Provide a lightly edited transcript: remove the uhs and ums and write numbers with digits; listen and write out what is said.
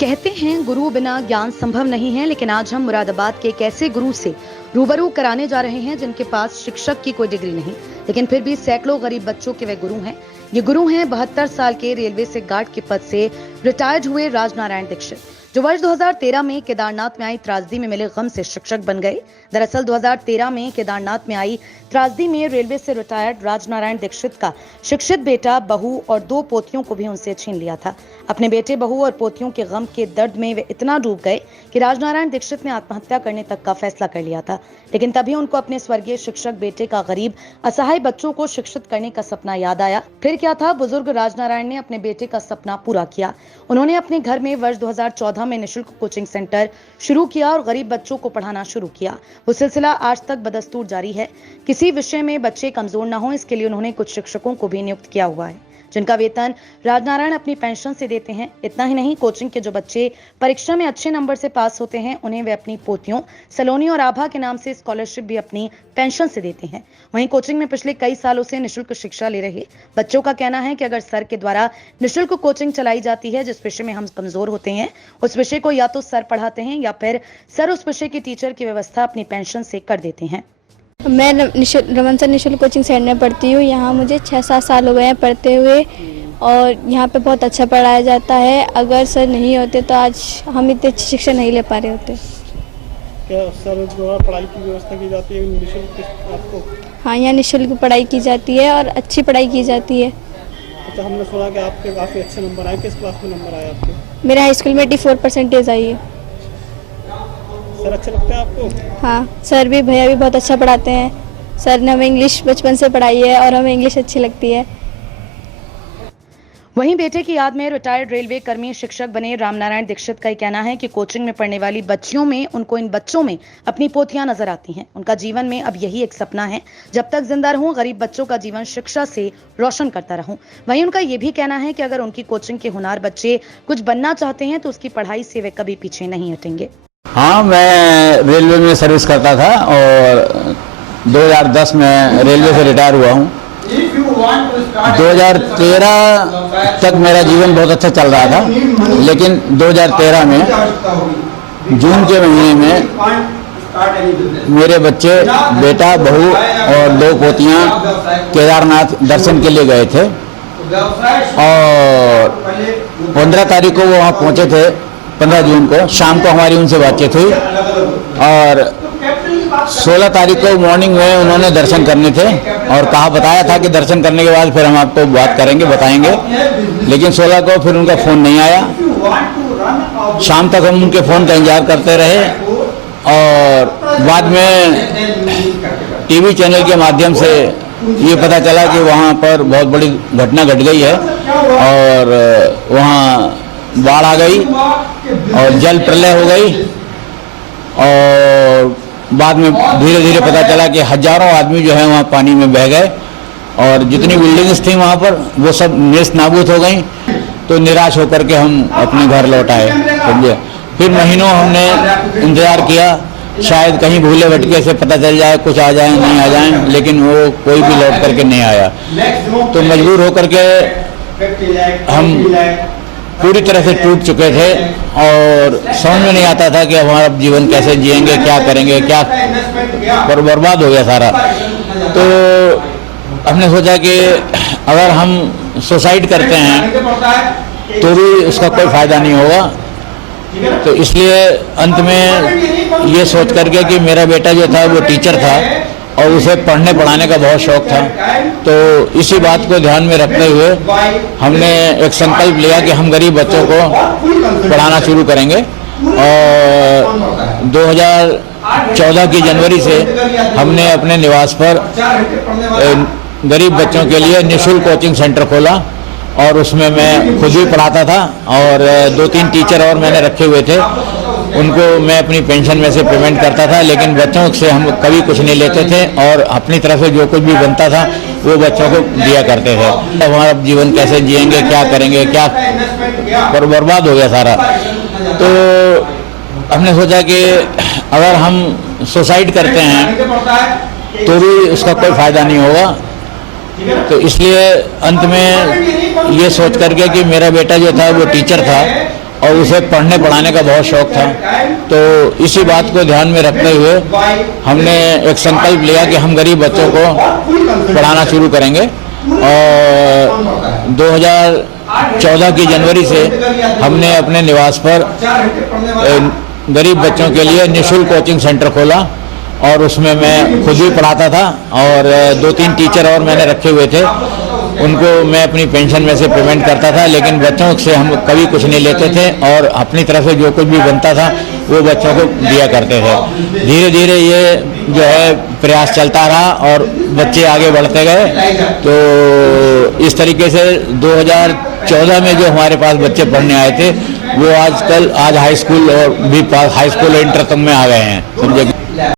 कहते हैं गुरु बिना ज्ञान संभव नहीं है, लेकिन आज हम मुरादाबाद के एक ऐसे गुरु से रूबरू कराने जा रहे हैं जिनके पास शिक्षक की कोई डिग्री नहीं, लेकिन फिर भी सैकड़ों गरीब बच्चों के वे गुरु हैं। ये गुरु हैं 72 साल के रेलवे से गार्ड के पद से रिटायर्ड हुए राजनारायण दीक्षित, जो वर्ष 2013 में केदारनाथ में आई त्रासदी में मिले गम से शिक्षक बन गए। दरअसल 2013 में केदारनाथ में आई त्रासदी में रेलवे से रिटायर्ड राजनारायण दीक्षित का शिक्षित बेटा, बहू और 2 पोतियों को भी उनसे छीन लिया था। अपने बेटे, बहू और पोतियों के गम के दर्द में वे इतना डूब गए कि राजनारायण दीक्षित ने आत्महत्या करने तक का फैसला कर लिया था। लेकिन तभी उनको अपने स्वर्गीय शिक्षक बेटे का गरीब असहाय बच्चों को शिक्षित करने का सपना याद आया। फिर क्या था, बुजुर्ग राजनारायण ने अपने बेटे का सपना पूरा किया। उन्होंने अपने घर में वर्ष 2014 में निशुल्क कोचिंग सेंटर शुरू किया और गरीब बच्चों को पढ़ाना शुरू किया। वो सिलसिला आज तक बदस्तूर जारी है। किसी विषय में बच्चे कमजोर न हो, इसके लिए उन्होंने कुछ शिक्षकों को भी नियुक्त किया हुआ है, जिनका वेतन राजनारायण अपनी पेंशन से देते हैं। इतना ही नहीं, कोचिंग के जो बच्चे परीक्षा में अच्छे नंबर से पास होते हैं, उन्हें वे अपनी पोतियों सलोनी और आभा के नाम से स्कॉलरशिप भी अपनी पेंशन से देते हैं। वहीं कोचिंग में पिछले कई सालों से निःशुल्क शिक्षा ले रहे बच्चों का कहना है कि अगर सर के द्वारा निःशुल्क कोचिंग चलाई जाती है, जिस विषय में हम कमजोर होते हैं, उस विषय को या तो सर पढ़ाते हैं या फिर सर उस विषय की टीचर की व्यवस्था अपनी पेंशन से कर देते हैं। मैं रमन सर निशुल्क कोचिंग सेंटर में पढ़ती हूँ। यहाँ मुझे 6-7 साल हो गए हैं पढ़ते हुए और यहाँ पे बहुत अच्छा पढ़ाया जाता है। अगर सर नहीं होते तो आज हम इतनी अच्छी शिक्षा नहीं ले पा रहे होते। क्या सर द्वारा पढ़ाई की व्यवस्था की जाती है निशुल्क आपको? हाँ, यहाँ निशुल्क पढ़ाई की जाती है और अच्छी पढ़ाई की जाती है। अच्छा, हमने सुना कि आपके काफ़ी अच्छे नंबर आए। किस क्लास में नंबर आए आपके? मेरे हाई स्कूल में 84% आई है। सर अच्छे लगते हैं आपको? हाँ, सर भी, भैया भी बहुत अच्छा पढ़ाते हैं। सर ने हमें इंग्लिश बचपन से पढ़ाई है और हमें इंग्लिश अच्छी लगती है। वहीं बेटे की याद में रिटायर्ड रेलवे कर्मी शिक्षक बने रामनारायण दीक्षित का कहना है कि कोचिंग में पढ़ने वाली बच्चियों में उनको इन बच्चों में अपनी पोतियां नजर आती हैं। उनका जीवन में अब यही एक सपना है, जब तक जिंदा रहूं गरीब बच्चों का जीवन शिक्षा से रोशन करता रहूं। वहीं उनका ये भी कहना है कि अगर उनकी कोचिंग के होनहार बच्चे कुछ बनना चाहते हैं तो उसकी पढ़ाई से वे कभी पीछे नहीं हटेंगे। हाँ, मैं रेलवे में सर्विस करता था और 2010 में रेलवे से रिटायर हुआ हूँ। 2013 तक मेरा जीवन बहुत अच्छा चल रहा था, लेकिन 2013 में जून के महीने में मेरे बच्चे, बेटा, बहू और 2 पोतियाँ केदारनाथ दर्शन के लिए गए थे और 15 तारीख को वो वहाँ पहुँचे थे। 15 जून को शाम को हमारी उनसे बातचीत हुई और 16 तारीख को मॉर्निंग में उन्होंने दर्शन करने थे और बताया था कि दर्शन करने के बाद फिर हम आपको बात करेंगे, बताएंगे। लेकिन 16 को फिर उनका फ़ोन नहीं आया। शाम तक हम उनके फ़ोन का इंतजार करते रहे और बाद में टीवी चैनल के माध्यम से ये पता चला कि वहाँ पर बहुत बड़ी घटना घट गई है और वहाँ बाढ़ आ गई और जल प्रलय हो गई और बाद में धीरे धीरे पता चला कि हजारों आदमी जो है वहाँ पानी में बह गए और जितनी बिल्डिंग्स थी वहाँ पर वो सब नेस्त नाबूद हो गई। तो निराश होकर के हम अपने घर लौट आए, समझे। फिर महीनों हमने इंतज़ार किया, शायद कहीं भूले भटके से पता चल जाए, कुछ आ जाए, नहीं आ जाए, लेकिन वो कोई भी लौट करके नहीं आया। तो मजबूर होकर के हम पूरी तरह से टूट चुके थे और समझ में नहीं आता था कि हमारा जीवन कैसे जिएंगे, क्या करेंगे, क्या बर्बाद हो गया सारा। तो हमने सोचा कि अगर हम सुसाइड करते हैं तो भी उसका कोई फ़ायदा नहीं होगा। तो इसलिए अंत में ये सोच करके कि मेरा बेटा जो था वो टीचर था और उसे पढ़ने पढ़ाने का बहुत शौक़ था, तो इसी बात को ध्यान में रखते हुए हमने एक संकल्प लिया कि हम गरीब बच्चों को पढ़ाना शुरू करेंगे। और 2014 की जनवरी से हमने अपने निवास पर गरीब बच्चों के लिए निःशुल्क कोचिंग सेंटर खोला और उसमें मैं खुद ही पढ़ाता था और 2-3 टीचर और मैंने रखे हुए थे। उनको मैं अपनी पेंशन में से पेमेंट करता था, लेकिन बच्चों से हम कभी कुछ नहीं लेते थे और अपनी तरफ से जो कुछ भी बनता था वो बच्चों को दिया करते थे। हमारा जीवन कैसे जिएंगे, क्या करेंगे, क्या बर्बाद हो गया सारा। तो हमने सोचा कि अगर हम सुसाइड करते हैं तो भी उसका कोई फ़ायदा नहीं होगा। तो इसलिए अंत में ये सोच करके कि मेरा बेटा जो था वो टीचर था और उसे पढ़ने पढ़ाने का बहुत शौक था। तो इसी बात को ध्यान में रखते हुए हमने एक संकल्प लिया कि हम गरीब बच्चों को पढ़ाना शुरू करेंगे। और 2014 की जनवरी से हमने अपने निवास पर गरीब बच्चों के लिए निःशुल्क कोचिंग सेंटर खोला और उसमें मैं खुद भी पढ़ाता था और 2-3 टीचर और मैंने रखे हुए थे। उनको मैं अपनी पेंशन में से पेमेंट करता था, लेकिन बच्चों से हम कभी कुछ नहीं लेते थे और अपनी तरफ से जो कुछ भी बनता था वो बच्चों को दिया करते थे। धीरे धीरे ये जो है प्रयास चलता रहा और बच्चे आगे बढ़ते गए। तो इस तरीके से 2014 में जो हमारे पास बच्चे पढ़ने आए थे वो आज हाई स्कूल और भी हाई स्कूल इंटर तक में आ गए हैं, समझे।